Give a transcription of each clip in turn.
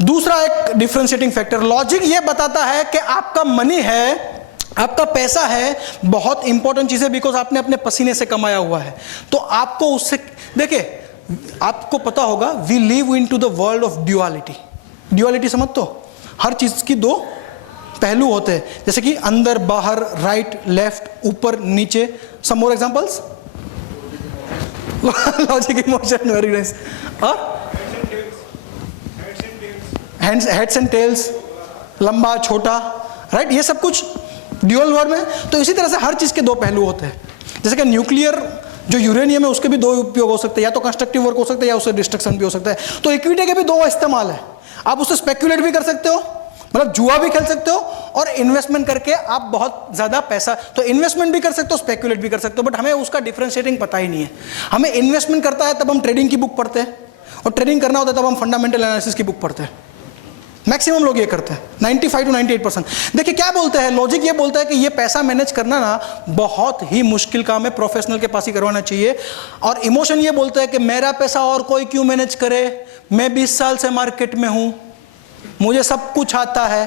दूसरा एक differentiating factor, logic ये बताता है कि आपका मनी है, आपका पैसा है, बहुत इंपॉर्टेंट चीज है, बिकॉज आपने अपने पसीने से कमाया हुआ है। तो आपको उससे, देखिए आपको पता होगा, we live in to the world of duality. Duality समझ, तो हर चीज की दो पहलू होते हैं, जैसे कि अंदर बाहर, राइट लेफ्ट, ऊपर नीचे। Some more examples, logic, emotion, very nice. और हेड्स एंड टेल्स, लंबा छोटा, राइट, ये सब कुछ ड्यूअल वर्ड में। तो इसी तरह से हर चीज के दो पहलू होते हैं। जैसे कि न्यूक्लियर जो यूरेनियम है उसके भी दो उपयोग हो सकते हैं, या तो कंस्ट्रक्टिव वर्क हो सकता है या उससे डिस्ट्रक्शन भी हो सकता है। तो इक्विटी के भी दो इस्तेमाल है, आप उससे स्पेक्यूलेट भी कर सकते हो, मतलब जुआ भी खेल सकते हो, और इन्वेस्टमेंट करके आप बहुत ज्यादा पैसा, तो इन्वेस्टमेंट भी कर सकते हो, स्पेक्यूलेट भी कर सकते हो। बट हमें उसका डिफरेंशिएटिंग पता ही नहीं है। हमें इन्वेस्टमेंट करता है तब हम ट्रेडिंग की बुक पढ़ते हैं, और ट्रेडिंग करना होता है तब हम फंडामेंटल एनालिसिस की बुक पढ़ते हैं। मैक्सिमम लोग ये करते हैं, 95 to 98%। देखिए क्या बोलते हैं, लॉजिक ये बोलता है कि ये पैसा मैनेज करना ना बहुत ही मुश्किल काम है, प्रोफेशनल के पास ही करवाना चाहिए। और इमोशन ये बोलता है कि मेरा पैसा और कोई क्यों मैनेज करे, मैं 20 साल से मार्केट में हूं, मुझे सब कुछ आता है,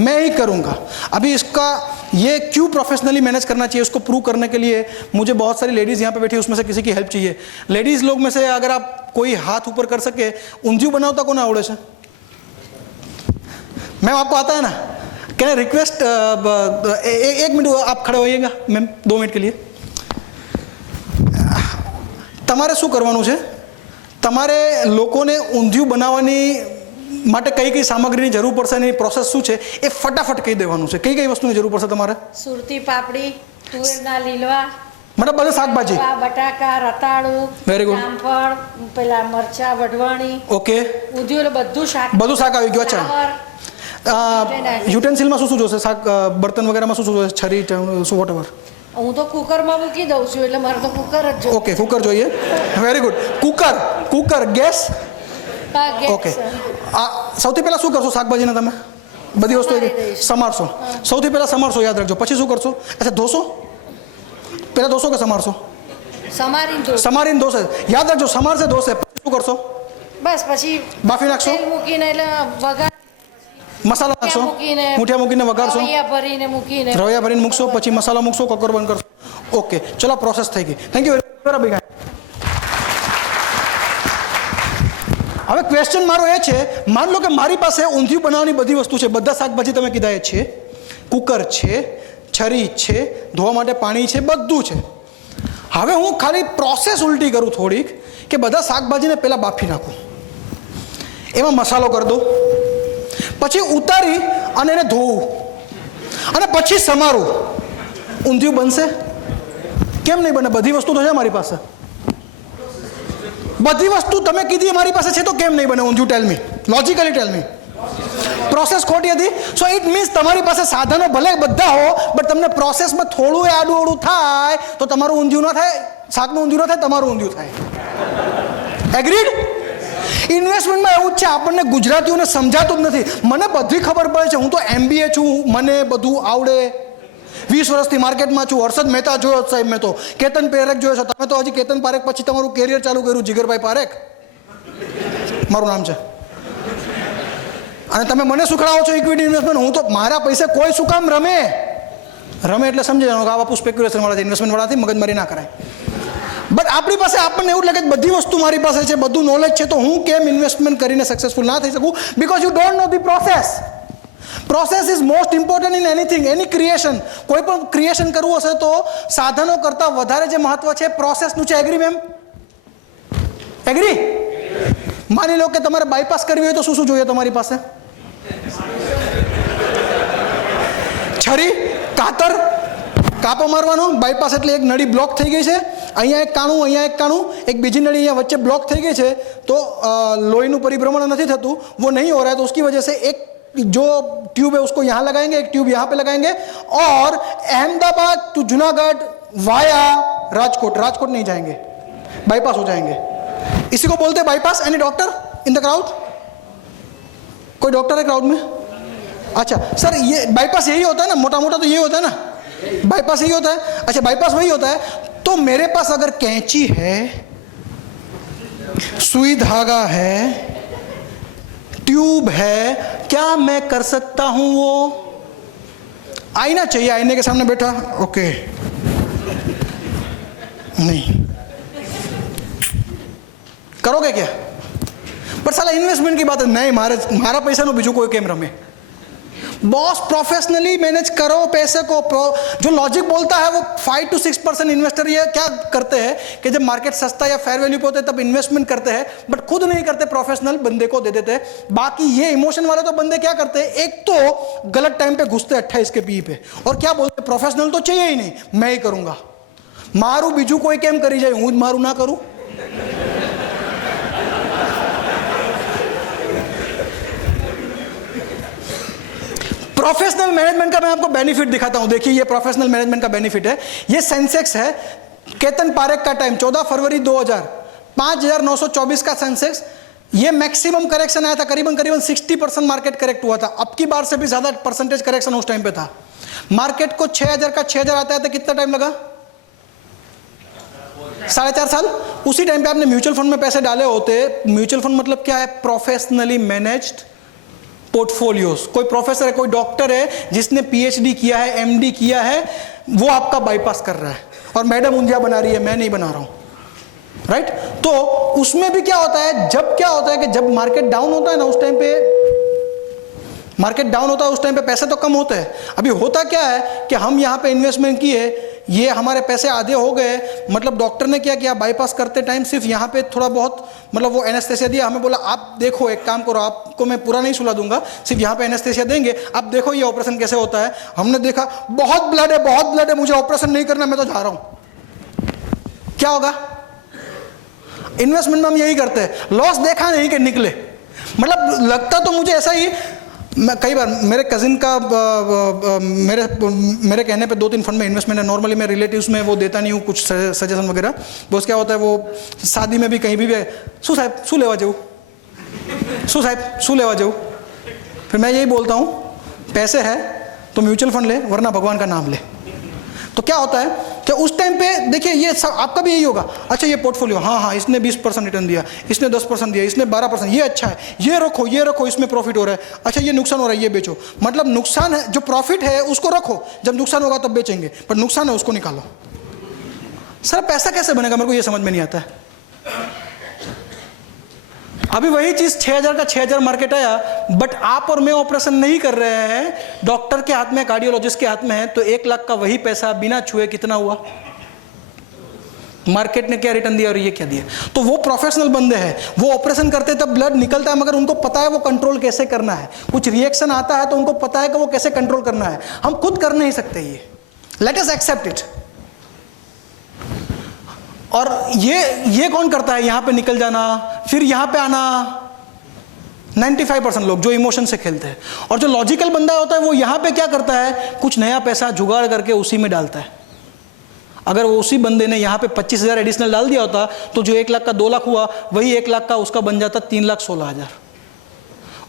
मैं ही करूंगा। अभी इसका ये क्यों प्रोफेशनली मैनेज करना चाहिए, उसको प्रूव करने के लिए मुझे बहुत सारी लेडीज यहाँ पे बैठी, उसमें से किसी की हेल्प चाहिए। लेडीज लोग में से अगर आप कोई हाथ ऊपर कर सके, ઊંધિયું बनावता को ना आवड़े से? मैम आपको आता है ना? कैन आई रिक्वेस्ट, एक मिनट आप खड़े होइएगा मैम, 2 मिनट के लिए। તમારે શું કરવાનું છે, તમારે લોકોને ઊંધિયું બનાવવાની માટે કઈ કઈ સામગ્રીની જરૂર પડશે, એની પ્રોસેસ શું છે એ ફટાફટ કહી દેવાનું છે। કઈ કઈ વસ્તુની જરૂર પડશે તમારે? સુરતી પાપડી, તુવેરના લીલવા, मतलब બધું શાકભાજી, બટાકા, રતાળું, વેરી ગુડ, જામફળ, પેલા મરચા, વઢવાણી, ઓકે, ઊંધિયું, બધું શાક આવી ગયું। अच्छा, યુટેન્સિલમાં શું શું જોશે, શાક બર્તન વગેરેમાં શું શું જોશે, છરી, શું વોટ એવર? હું તો કુકરમાં મૂકી દઉં છું, એટલે મારે તો કુકર જ જોઈએ। ઓકે, કુકર જોઈએ, very good. Cooker, gas, okay. સૌથી પહેલા શું કરશો શાકભાજીને તમે? બધી વસ્તુ સમારશો, સૌથી પહેલા સમારશો, યાદ રાખજો। પછી શું કરશો? અચ્છા, ધોશો, પહેલા ધોશો કે સમારશો? સમારીને ધોશે, યાદ રાખજો, સમારશે ધોશે, પછી શું કરશો? બસ પછી બાફી નાખશો, મૂકીને એટલે વઘાર, મસાલા નાખશો, મુઠિયા મૂકીને વઘારશો, રવૈયા ભરીને મૂકશો, પછી મસાલા મૂકશો, કુકર બંધ કરશો। ઓકે, ચલો પ્રોસેસ થઈ ગઈ, થેન્ક યુ વેરી મચ। હવે ક્વેશ્ચન મારો એ છે, માન લો કે મારી પાસે ઊંધિયું બનાવવાની બધી વસ્તુ છે, બધા શાકભાજી તમે કીધા એ છે, કુકર છે, છરી છે, ધોવા માટે પાણી છે, બધું છે। હવે હું ખાલી પ્રોસેસ ઉલટી કરું થોડીક, કે બધા શાકભાજીને પહેલા બાફી નાખું, એમાં મસાલો કરી દઉં, પછી ઉતારી અને એને ધોવું અને પછી સમારું, ઊંધિયું બનશે? કેમ નહીં બને? બધી વસ્તુ તો છે મારી પાસે, બધી વસ્તુ તમે કીધી મારી પાસે છે, તો કેમ નહીં બને ઊંધિયું? ટેલ મી, લોજિકલી ટેલ મી। પ્રોસેસ ખોટી હતી, સો ઇટ મીન્સ તમારી પાસે સાધનો ભલે બધા હો, બટ તમને પ્રોસેસમાં થોડું આડું અવળું થાય તો તમારું ઊંધિયું ન થાય, શાકનું ઊંધિયું ન થાય, તમારું ઊંધિયું થાય। એગ્રીડ? ઇન્વેસ્ટમેન્ટમાં એવું જ છે, આપણને ગુજરાતીઓને સમજાતું જ નથી। મને બધી ખબર પડે છે, હું તો MBA છું, મને બધું આવડે, 20 વર્ષથી માર્કેટમાં છું। હર્ષદ મહેતા જોયો સાહેબ, મેં તો કેતન પારેખ જોયો છો, તમે તો હજી કેતન પારેખ પછી તમારું કેરિયર ચાલુ કર્યું, જીગરભાઈ પારેખ મારું નામ છે, અને તમે મને શીખડાવો છો ઇક્વિટી ઇન્વેસ્ટમેન્ટ। હું તો મારા પૈસે કોઈ શું કામ રમે એટલે સમજી જવાનું કે આ બાપુ સ્પેક્યુલેશન વાળા છે, ઇન્વેસ્ટમેન્ટ વાળાથી મગજમારી ના કરાય। બટ આપણી પાસે આપણને એવું લાગે બધી વસ્તુ મારી પાસે છે, બધું નોલેજ છે, તો હું કેમ ઇન્વેસ્ટમેન્ટ કરીને સક્સેસફુલ ના થઈ શકું? Because you don't know the process. Process is most important in anything, any creation. કોઈ પણ ક્રિએશન કરવું હશે તો સાધનો કરતાં વધારે જે મહત્વ છે પ્રોસેસનું છે। Agree ma'am? એગ્રી? માની લો કે તમારે બાયપાસ કરવી હોય તો શું શું જોઈએ તમારી પાસે? છરી, કાતર, કાપો મારવાનો। બાયપાસ એટલે એક નળી બ્લોક થઈ ગઈ છે, અહીંયા એક કાણું, અહીંયા એક કાણું, એક બીજી નળી અહીંયા વચ્ચે બ્લોક થઈ ગઈ છે, તો લોહીનું પરિભ्रमण નથી થતું, वो नहीं हो रहा है, तो उसकी वजह से एक जो ट्यूब है उसको यहाँ लगाएंगे, एक ट्यूब यहाँ पे लगाएंगे, और अहमदाबाद टू जूनागढ़ वाया राजकोट नहीं जाएंगे, बाईपास हो जाएंगे। इसी को बोलते हैं bypass. Any doctor in the crowd? कोई डॉक्टर है क्राउड में? अच्छा सर, ये बाईपास यही होता है ना, मोटा मोटा तो ये होता है ना, बाईपास यही होता है। अच्छा, बाईपास वही होता है। तो मेरे पास अगर कैंची है, सुई धागा है, ट्यूब है, क्या मैं कर सकता हूं वो? आईना चाहिए, आईने के सामने बैठा, ओके, नहीं करोगे क्या? पर साला इन्वेस्टमेंट की बात है, नहीं मारा पैसा नो बीजू कोई केम रमे। बॉस प्रोफेशनली मैनेज करो पैसे को। जो लॉजिक बोलता है वो 5 to 6% इन्वेस्टर ये क्या करते हैं कि जब मार्केट सस्ता या फेयर वैल्यू पे होते हैं तब इन्वेस्टमेंट करते हैं, बट खुद नहीं करते, प्रोफेशनल बंदे को दे देते हैं। बाकी ये इमोशन वाले तो बंदे क्या करते हैं, एक तो गलत टाइम पे घुसते 28 के पी पे, और क्या बोलते, प्रोफेशनल तो चाहिए ही नहीं, मैं ही करूंगा, मारू बीजू कोई केम करी जाए, हूं मारू ना करूं। प्रोफेशनल मैनेजमेंट का मैं आपको बेनिफिट दिखाता हूं। देखिए ये प्रोफेशनल मैनेजमेंट का बेनिफिट है। ये सेंसेक्स है, केतन पारेख का टाइम 14 फरवरी 2000, 5924 का सेंसेक्स। ये मैक्सिमम करेक्शन आया था, करीबन 60% मार्केट करेक्ट हुआ था। अब की बार से भी ज्यादा परसेंटेज करेक्शन उस टाइम पे था। मार्केट को 6000 का 6000 आता है तो कितना टाइम लगा? 4.5 साल। उसी टाइम पे आपने म्यूचुअल फंड में पैसे डाले होते। म्यूचुअल फंड मतलब क्या है? Professionally managed portfolios. कोई प्रोफेसर है, कोई डॉक्टर है जिसने पीएचडी किया है, एमडी किया है, वो आपका बाईपास कर रहा है, और मैडम ऊंधिया बना रही है, मैं नहीं बना रहा हूं, राइट? तो उसमें भी क्या होता है, जब मार्केट डाउन होता है ना, उस टाइम पे मार्केट डाउन होता है, उस टाइम पे पैसे तो कम होते हैं। अभी होता क्या है कि हम यहाँ पे इन्वेस्टमेंट किए, ये हमारे पैसे आधे हो गए, मतलब डॉक्टर ने क्या किया, बाईपास करते टाइम सिर्फ यहाँ पे थोड़ा बहुत, मतलब वो एनेस्थेसिया दिया, हमें बोला आप देखो, एक काम करो, आपको मैं पूरा नहीं सुला दूंगा, सिर्फ यहाँ पे एनेस्थेसिया देंगे, आप देखो ये ऑपरेशन कैसे होता है। हमने देखा बहुत ब्लड है, मुझे ऑपरेशन नहीं करना, मैं तो जा रहा हूं। क्या होगा? इन्वेस्टमेंट में हम यही करते हैं, लॉस देखा नहीं कि निकले, मतलब लगता तो मुझे ऐसा ही। मैं कई बार मेरे कजिन का मेरे कहने पे 2-3 फंड में इन्वेस्टमेंट है। नॉर्मली मैं रिलेटिव्स में वो देता नहीं हूँ कुछ सजेशन वगैरह। बस क्या होता है, वो शादी में भी कहीं भी शू साहब शू लेवा जाऊँ, फिर मैं यही बोलता हूँ, पैसे है तो म्यूचुअल फंड ले, वरना भगवान का नाम ले। तो क्या होता है कि उस टाइम पे देखिए, ये सब आपका भी यही होगा। अच्छा ये पोर्टफोलियो, हाँ इसने 20% रिटर्न दिया, इसने 10% दिया, इसने 12%, ये अच्छा है, ये रखो, इसमें प्रॉफिट हो रहा है। अच्छा ये नुकसान हो रहा है, ये बेचो। मतलब नुकसान है, जो प्रॉफिट है उसको रखो, जब नुकसान होगा तब बेचेंगे, पर नुकसान है उसको निकालो। सर पैसा कैसे बनेगा, मेरे को ये समझ में नहीं आता है। अभी वही चीज 6000 का 6000 मार्केट आया, बट आप और मैं ऑपरेशन नहीं कर रहे हैं, डॉक्टर के हाथ में, कार्डियोलॉजिस्ट के हाथ में है, तो 1 लाख का वही पैसा बिना छुए कितना हुआ? मार्केट ने क्या रिटर्न दिया और ये क्या दिया? तो वो प्रोफेशनल बंदे हैं, वो ऑपरेशन करते तब ब्लड निकलता है, मगर उनको पता है वो कंट्रोल कैसे करना है। कुछ रिएक्शन आता है तो उनको पता है कि वो कैसे कंट्रोल करना है। हम खुद कर नहीं सकते ये, लेट अस एक्सेप्ट इट। और ये कौन करता है? यहां पे निकल जाना, फिर यहां पे आना। 95% लोग जो इमोशन से खेलते हैं। और जो लॉजिकल बंदा होता है वो यहां पे क्या करता है, कुछ नया पैसा जुगाड़ करके उसी में डालता है। अगर वो उसी बंदे ने यहां पे 25,000 एडिशनल डाल दिया होता तो जो 1 लाख का 2 लाख हुआ, वही 1 लाख का उसका बन जाता 3,16,000।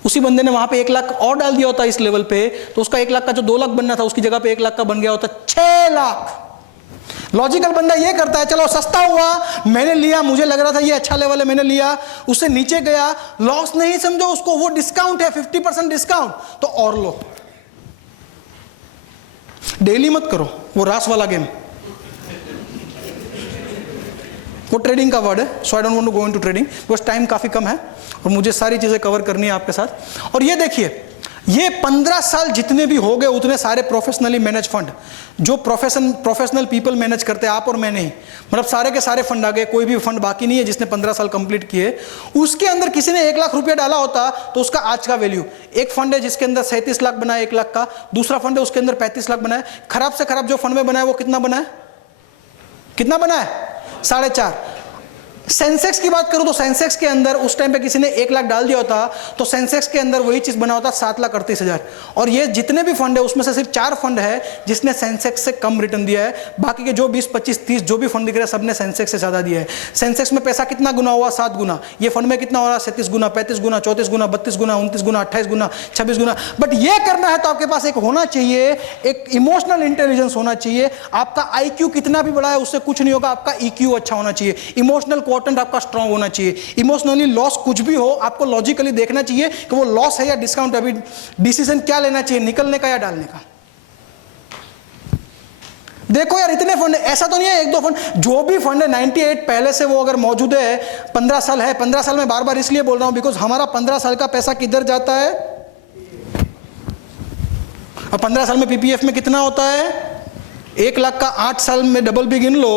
उसी बंदे ने वहां पे 1 लाख और डाल दिया होता इस लेवल पे, तो उसका 1 लाख का जो 2 लाख बनना था उसकी जगह पे 1 लाख का बन गया होता 6 लाख। लॉजिकल बंदा ये करता है, चलो सस्ता हुआ, मैंने लिया, मुझे लग रहा था ये अच्छा लेवल है, मैंने लिया, उससे नीचे गया, लॉस नहीं समझो उसको, वो डिस्काउंट है, 50% डिस्काउंट, तो और लो। डेली मत करो वो रास वाला गेम, वो ट्रेडिंग का वर्ड है, so I don't want to go into trading, बस टाइम काफी कम है और मुझे सारी चीजें कवर करनी है आपके साथ। और ये देखिए, ये 15 साल जितने भी हो गए उतने सारे प्रोफेशनली मैनेज फंड, जो प्रोफेशनल पीपल मैनेज करते हैं, आप और मैं नहीं, मतलब सारे के सारे फंड आ गए, कोई भी फंड बाकी नहीं है जिसने 15 साल कंप्लीट किए। उसके अंदर किसी ने 1 लाख रुपया डाला होता तो उसका आज का वैल्यू, एक फंड है जिसके अंदर 37 लाख बना है 1 लाख का, दूसरा फंड है उसके अंदर 35 लाख बना है। खराब से खराब जो फंड में बना है वो कितना बना है? 4.5। सेंसेक्स की बात करूं तो सेंसेक्स के अंदर उस टाइम पे किसी ने 1 लाख डाल दिया होता तो सेंसेक्स के अंदर वही चीज बना होता 7,38,000। और ये जितने भी फंड है उसमें से सिर्फ 4 फंड है जिसने सेंसेक्स से कम रिटर्न दिया है, बाकी के जो 20, 25, 30 जो भी फंड दिख रहे हैं सबने सेंसेक्स से ज्यादा दिया है। सेंसेक्स में पैसा कितना गुना हुआ? 7 गुना। ये फंड में कितना हो रहा? 37 गुना, 35 गुना, 34 गुना, 32 गुना, 29 गुना, 28 गुना, 26 गुना। बट ये करना है तो आपके पास एक होना चाहिए, एक इमोशनल इंटेलिजेंस होना चाहिए। आपका IQ कितना भी बड़ा है उससे कुछ नहीं होगा, आपका EQ अच्छा होना चाहिए, इमोशनल इंपॉर्टेंट आपका स्ट्रांग होना चाहिए। इमोशनली लॉस कुछ भी हो, आपको लॉजिकली देखना चाहिए कि वो लॉस है या डिस्काउंट। अभी डिसीजन क्या लेना चाहिए, निकलने का या डालने का। देखो यार, इतने फंड, ऐसा तो नहीं है एक दो फंड, जो भी फंड है 98 पहले से वो अगर मौजूद है, 15 साल है। 15 साल में बार बार इसलिए बोल रहा हूं बिकॉज हमारा 15 साल का पैसा किधर जाता है, और 15 साल में पीपीएफ में कितना होता है, 1 लाख का 8 साल में डबल भी गिन लो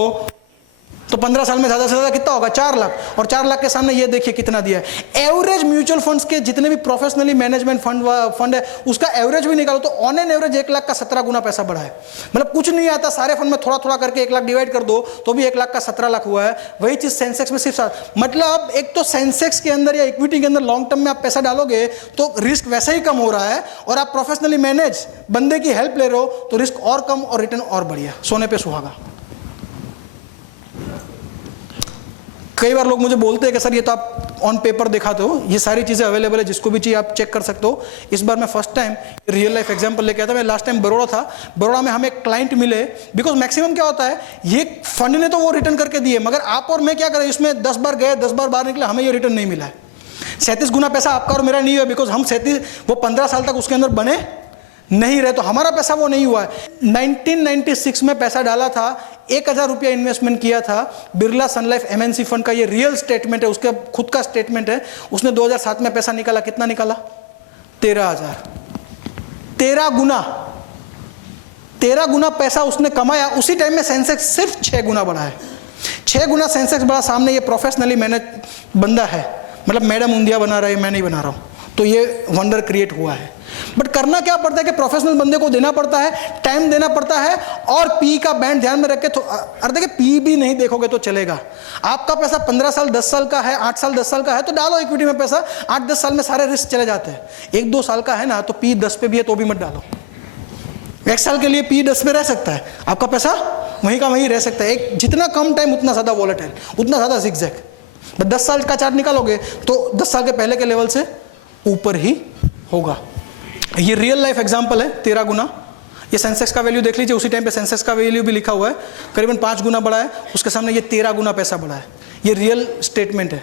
तो 15 साल में ज्यादा से ज्यादा कितना होगा, 4 लाख। और 4 लाख के सामने ये देखिए कितना दिया है। एवरेज म्यूचुअल फंड्स के जितने भी प्रोफेशनली मैनेजमेंट फंड है उसका एवरेज भी निकालो तो ऑन एन एवरेज 1 लाख का 17 गुना पैसा बढ़ा है। मतलब कुछ नहीं आता, सारे फंड में थोड़ा थोड़ा करके 1 लाख डिवाइड कर दो तो भी 1 लाख का 17 लाख हुआ है। वही चीज सेंसेक्स में सिर्फ मतलब एक तो सेंसेक्स के अंदर या इक्विटी के अंदर लॉन्ग टर्म में आप पैसा डालोगे तो रिस्क वैसे ही कम हो रहा है, और आप प्रोफेशनली मैनेज बंदे की हेल्प ले रहे हो तो रिस्क और कम और रिटर्न और बढ़िया, सोने पे सुहागा। कई बार लोग मुझे बोलते हैं कि सर ये तो आप ऑन पेपर दिखाते हो, ये सारी चीज़ें अवेलेबल है, जिसको भी चाहिए आप चेक कर सकते हो। इस बार मैं first time real life example लेके आया था। मैं लास्ट टाइम बड़ौदा था, बड़ौदा में हमें एक क्लाइंट मिले, बिकॉज मैक्सिमम क्या होता है, ये फंड ने तो वो रिटर्न करके दिए, मगर आप और मैं क्या करें, इसमें 10 बार गए 10 बार बाहर निकले, हमें ये रिटर्न नहीं मिला है। 37 गुना पैसा आपका और मेरा नहीं हुआ, बिकॉज हम 37 वो 15 साल तक उसके अंदर बने नहीं रहे, तो हमारा पैसा वो नहीं हुआ है। 1996 में पैसा डाला था, 1000 रुपया इन्वेस्टमेंट किया था बिरला सन लाइफ एमएनसी फंड का। ये रियल स्टेटमेंट है, उसका खुद का स्टेटमेंट है। उसने 2007 में पैसा निकाला, कितना निकाला, 13,000। 13 गुना पैसा उसने कमाया। उसी टाइम में सेंसेक्स सिर्फ 6 गुना बढ़ा है। 6 गुना सेंसेक्स बढ़ा। सामने ये प्रोफेशनली मैनेज बंदा है, मतलब मैडम ऊंधिया बना रहा है, मैं नहीं बना रहा हूँ, तो ये वंडर क्रिएट हुआ है। बट करना क्या पड़ता है कि प्रोफेशनल बंदे को देना पड़ता है, टाइम देना पड़ता है, और पी का बैंड ध्यान में रख के। तो अरे देखिए, पी भी नहीं देखोगे तो चलेगा। आपका पैसा 15 साल 10 साल का है, 8 साल 10 साल का है, तो डालो इक्विटी में पैसा। 8-10 साल में सारे रिस्क चले जाते हैं। 1-2 साल का है ना, तो पी 10 पे भी है तो भी मत डालो। 1 साल के लिए पी 10 पे रह सकता है, आपका पैसा वहीं का वहीं रह सकता है। एक जितना कम टाइम उतना ज़्यादा वॉलेटाइल, उतना ज़्यादा जिगजैग। 10 साल का चार्ट निकालोगे तो 10 साल के पहले के लेवल से ऊपर ही होगा। ये रियल लाइफ एग्जांपल है, 13 गुना। ये सेंसेक्स का वैल्यू देख लीजिए, उसी टाइम पे सेंसेक्स का वैल्यू भी लिखा हुआ है, करीबन 5 गुना बढ़ा है, उसके सामने ये 13 गुना पैसा बढ़ा है। ये रियल स्टेटमेंट है।